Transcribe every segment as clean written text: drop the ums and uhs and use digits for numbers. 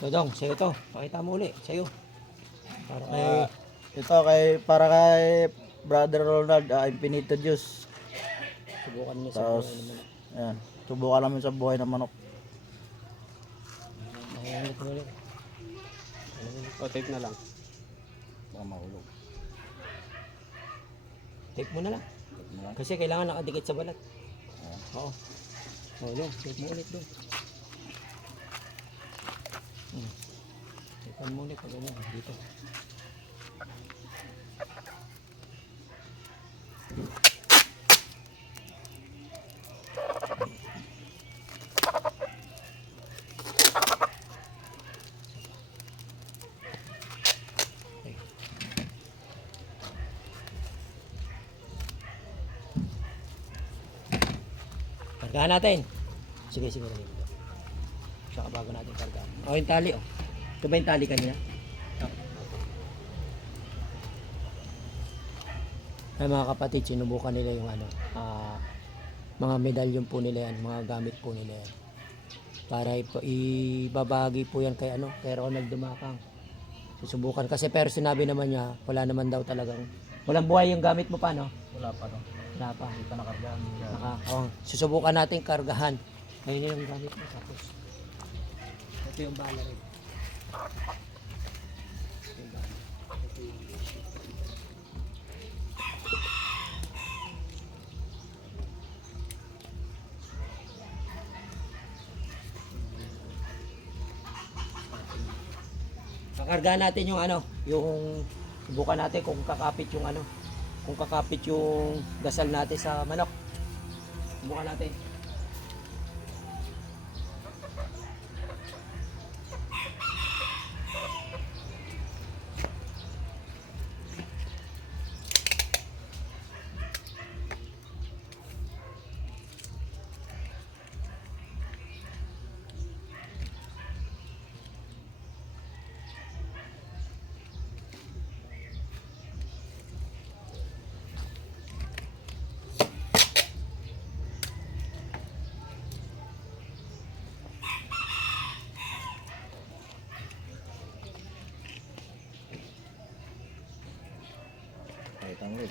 Dodong, sa'yo to. Pakita mo uli. Sa'yo. Para kay... Ito para kay Brother Ronald, Infinito Juice. Subukan niya sa Tapos, buhay naman. ayan. Subukan namin sa buhay ng manok. Mahihinit mo ulit. O, tape na lang. Baka mahulog. Tape mo na lang. Tape mo lang. Kasi kailangan nakadikit sa balat. Ayan. Oo. Oo, yung. Tape mo ulit doon. Tapean mo ulit. Pag ganyan. Dito. Kargahan natin. Sige, sige. Saka bago natin kargahan. O, yung tali, oh. Ito ba yung tali kanina? Ay, mga kapatid, sinubukan nila yung ano, mga medalyon po nila yan, mga gamit po nila yan. Para ibabagi po yan kay ano, kay Ronald Dumakang. Susubukan kasi pero sinabi naman niya, wala naman daw talagang, walang buhay yung gamit mo pa, no? Wala pa no. Wala pa. Hindi pa nakargaan. Susubukan natin kargahan. Ayun yung gamit mo. Tapos, ito yung bala rin. Kakargahan natin yung ano, yung subukan natin kung kakapit yung ano, kung kakapit yung dasal natin sa manok. Subukan natin. Ay, tanglit.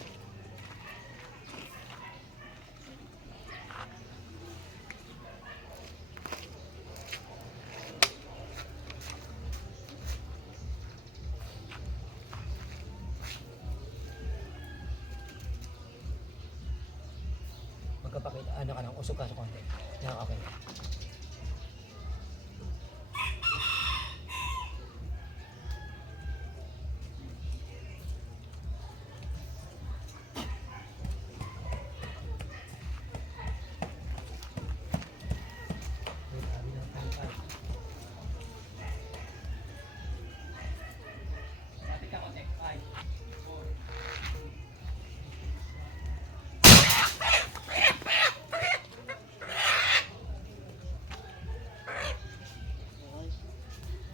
Magkapakita, ano ka nang usog ka sa konti. Yan, okay.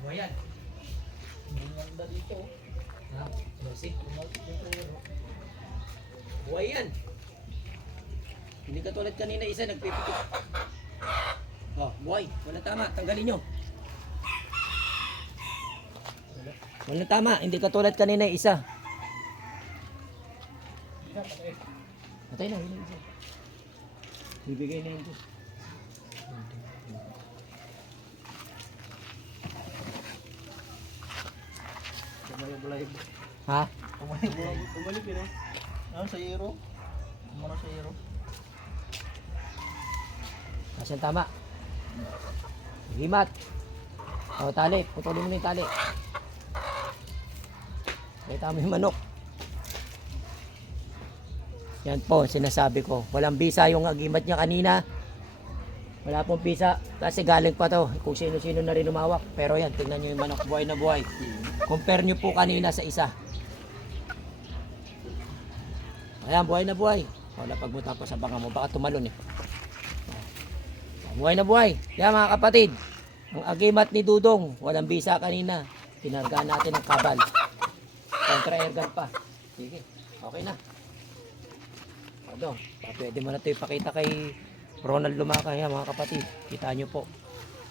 Buhayan. Ganda dito. Ha? Lucy? Buhay yan. Hindi katulad kanina isa nagpipitik. Oh, buhay. Wala tama. Tanggalin nyo. Wala tama. Hindi katulad kanina isa. Patay na. Yun ang isa. Bibigay na yun. Tumayo-bulayo. Ha? Tumayo-bulayo. Bumalik yun Ano sa hero? Kumano sa hero? Asan tama? Himat. O, tali. Putulin mo na yung tali. Kita mo yung manok. Yan po, sinasabi ko. Walang bisa yung agimat niya kanina. Wala pong bisa. Kasi galing pa to. Kung sino-sino na rin umawak. Pero yan, tingnan nyo yung manok. Buhay na buhay. Compare nyo po kanina sa isa. Ayan, buhay na buhay. Wala pagmuta pa sa banga mo. Baka tumalon eh. Buhay na buhay. Yan mga kapatid. Ang agimat ni Dudong. Walang bisa kanina. Pinargaan natin ng kabal. Contra airgun pa. Sige. Okay na. Dong, pwede mo na ito ipakita kay Ronald Lumaka. Yan mga kapatid. Kita nyo po.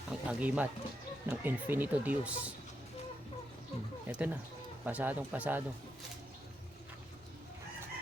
Ang agimat. ng Infinito Dios. Ito na, pasadong pasado.